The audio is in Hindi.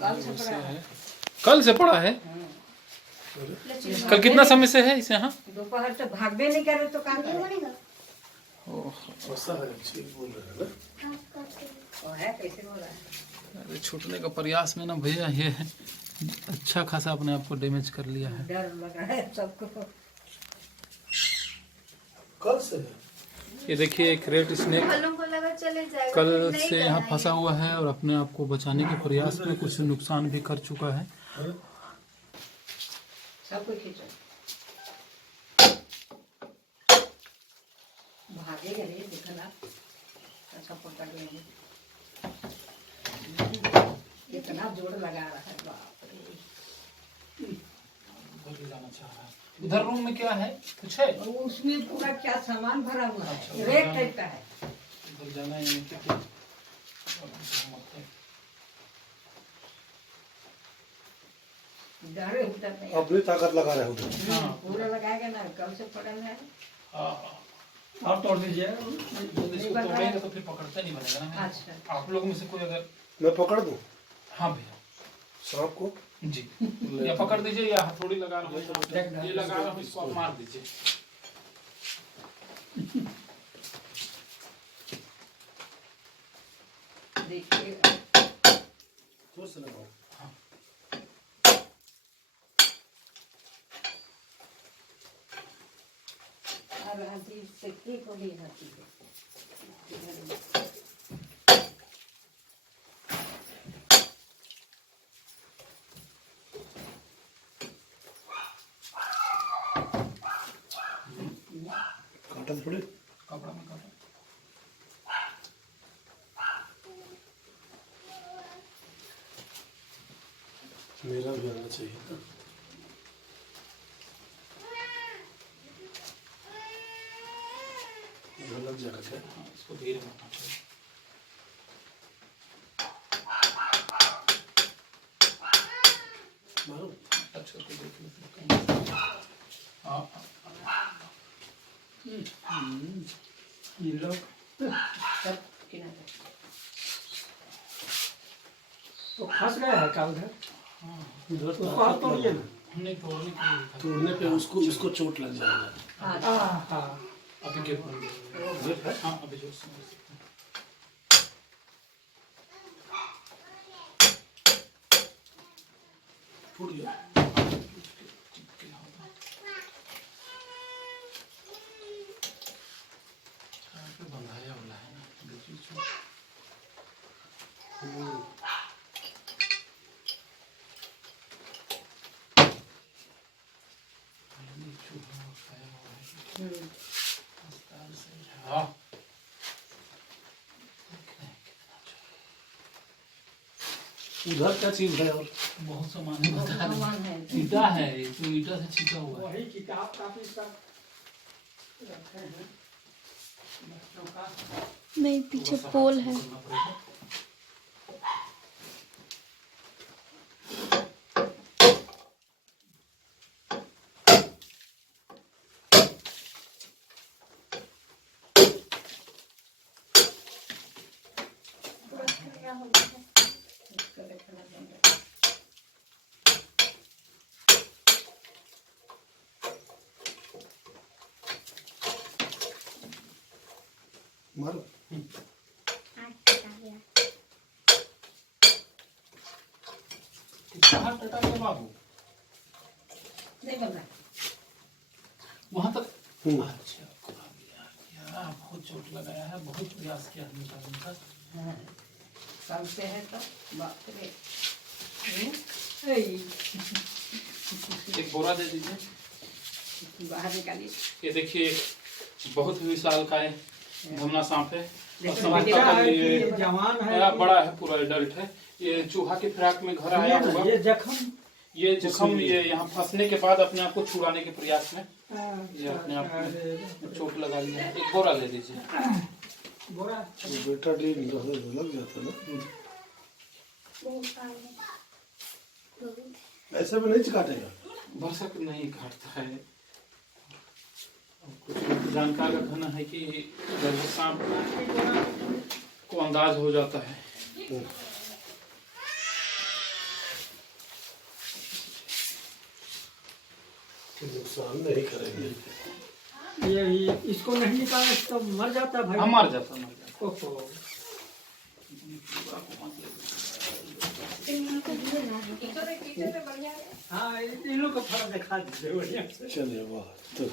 कल से पड़ा है। कल से पड़ा है। कल कितना समय से है इसे? यहाँ दोपहर से भागबे नहीं करे तो काम करेगा। है कैसे हो रहा है? अरे छूटने का प्रयास में ना भैया ये है अच्छा खासा अपने आप को डैमेज कर लिया है। डर लग रहा है सबको। कल से है। ये देखिए एक रेड स्नेक कल से यहाँ फंसा हुआ है और अपने आप को बचाने के प्रयास में कुछ नुकसान भी कर चुका है। सब कुछ भागेगा रे, देखना अच्छा पकड़ लेंगे। इतना जोर लगा रहा है, बाप रे। उधर रूम में क्या है? कुछ है? उसमें पूरा क्या सामान भरा हुआ है, रेड टाइप का है। उधर जाना है क्या? डरे उधर नहीं। अपनी ताकत लगा रहे हो। पूरा लगाएगा ना, कल से पड़ल है। आप तोड़ दीजिए। इसको तोड़ेंगे तो फिर पकड़ते नहीं बनेगा ना। अच्छा, आप लोगों में से कोई अगर मैं पकड़ दूं हाँ भैया सांप को? जी या पकड़ दीजिए या हथौड़ी लगा रहा हूँ, ये लगा रहा हूँ, इसको आप मार दीजिए। देखिएगा। जोर से लगाओ। और हाथी से को भी हाथी है। काटन थोड़ी कपड़ा में काटो। मेरा भी आना चाहिए था। लग जाएगा क्या? हाँ, इसको धीरे रखना चाहिए। मारो। टच करके देख लो। हाँ ये लोग सब किनारे। तो फंस गया है काल घर। इधर उसको आप तोड़िए ना। हमने तोड़ने के लिए तोड़ने पे उसको चोट लग जाएगा। हाँ, हाँ अभी गिर पड़ेंगे। हाँ अभी जो समझ सकते हैं। फूट गया। बंधाया वाला है ना बीच उधर क्या चीज है? और बहुत सामान है, बता रहे सामान है। हैं। ईटा है, तो ईटा से छीटा हुआ है। वही किताब काफी सब रखे हैं बच्चों का। नहीं, पीछे पोल है। मारो। कहाँ टटा गया बाबू? नहीं बन रहा। वहाँ तक। हम्म। अच्छा यार बहुत चोट लगाया है, बहुत प्रयास किया हमने निकालने का। हाँ, कल से है तो बाप रे। एक बोरा दे दीजिए। बाहर निकालिए। ये देखिए बहुत विशाल का है धमना सांप है। और देखो, समझता बच्चा था है कि ये कि जवान है बड़ा बड़ा है, पूरा एडल्ट है। ये चूहा के फिराक में घर आया हुआ। ये जख्म। ये जख्म ये यहाँ फंसने के बाद अपने आप को छुड़ाने के प्रयास में ये अपने आप में चोट लगा लिया है। एक बोरा ले लीजिए। बोरा बेटा डी लग जाता ना। ऐसे में नहीं काटेगा। भरसक नहीं काटता है। कुछ जानकार का कहना है कि जब सांप को अंदाज हो जाता है नुकसान नहीं करेंगे। ये इसको नहीं निकाले तो मर जाता भाई। हाँ मर जाता मर जाता। ओहो हाँ इन लोग को फर्क दिखा दीजिए बढ़िया से। चलिए वाह तो